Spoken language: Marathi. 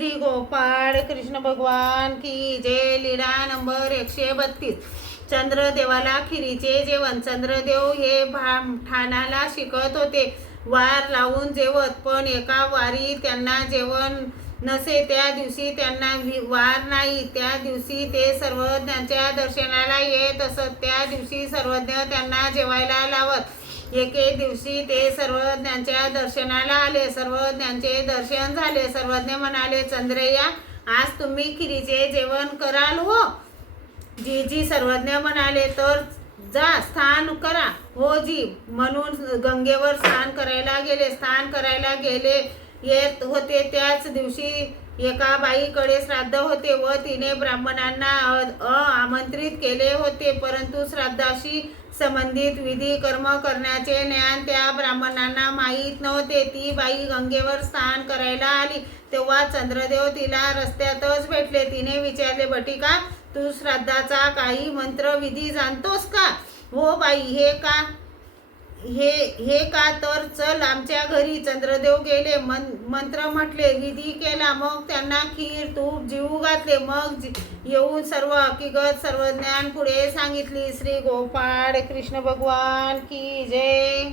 श्री गोपाळ कृष्ण भगवान की जय. लीला नंबर 132. चंद्रदेवाला खिरीचे जेवण. चंद्रदेव हे ठाणाला शिकत होते. वार लावून जेवत, पण एका वारी त्यांना जेवण नसे. त्या दिवशी त्यांना वार नाही. त्या दिवशी ते सर्वज्ञांच्या दर्शनाला येत असत. त्या दिवशी सर्वज्ञ त्यांना जेवायला लावत. एके दिवशी ते सर्वज्ञांच्या दर्शनाला आले. सर्वज्ञांचे दर्शन झाले. सर्वज्ञ म्हणाले, चंद्रय्या, आज तुम्ही खिरीचे जेवण कराल हो? जी. सर्वज्ञ म्हणाले, तर जा स्नान करा. हो जी. म्हणून गंगेवर स्नान करायला गेले. स्नान करायला गेले येत होते. त्याच दिवशी एका बाईकडे श्राद्ध होते व तिने ब्राह्मणांना आमंत्रित केले होते, परंतु श्राद्धाशी संबंधित विधी कर्म करण्याचे ज्ञान त्या ब्राह्मणांना माहीत नव्हते. ती बाई गंगेवर स्नान करायला आली तेव्हा चंद्रदेव तिला रस्त्यातच भेटले. तिने विचारले, बटिका, तू श्राद्धाचा काही मंत्र विधी जाणतोस का? हो बाई, हे का तर चल आमच्या घरी. चंद्रदेव गेले. मंत्र म्हटले, विधी केला. मग त्यांना खीर तूप जीव घातले. मग येऊन सर्व हकीकत सर्वज्ञान पुढे सांगितली. श्री गोपाळ कृष्ण भगवान की जय.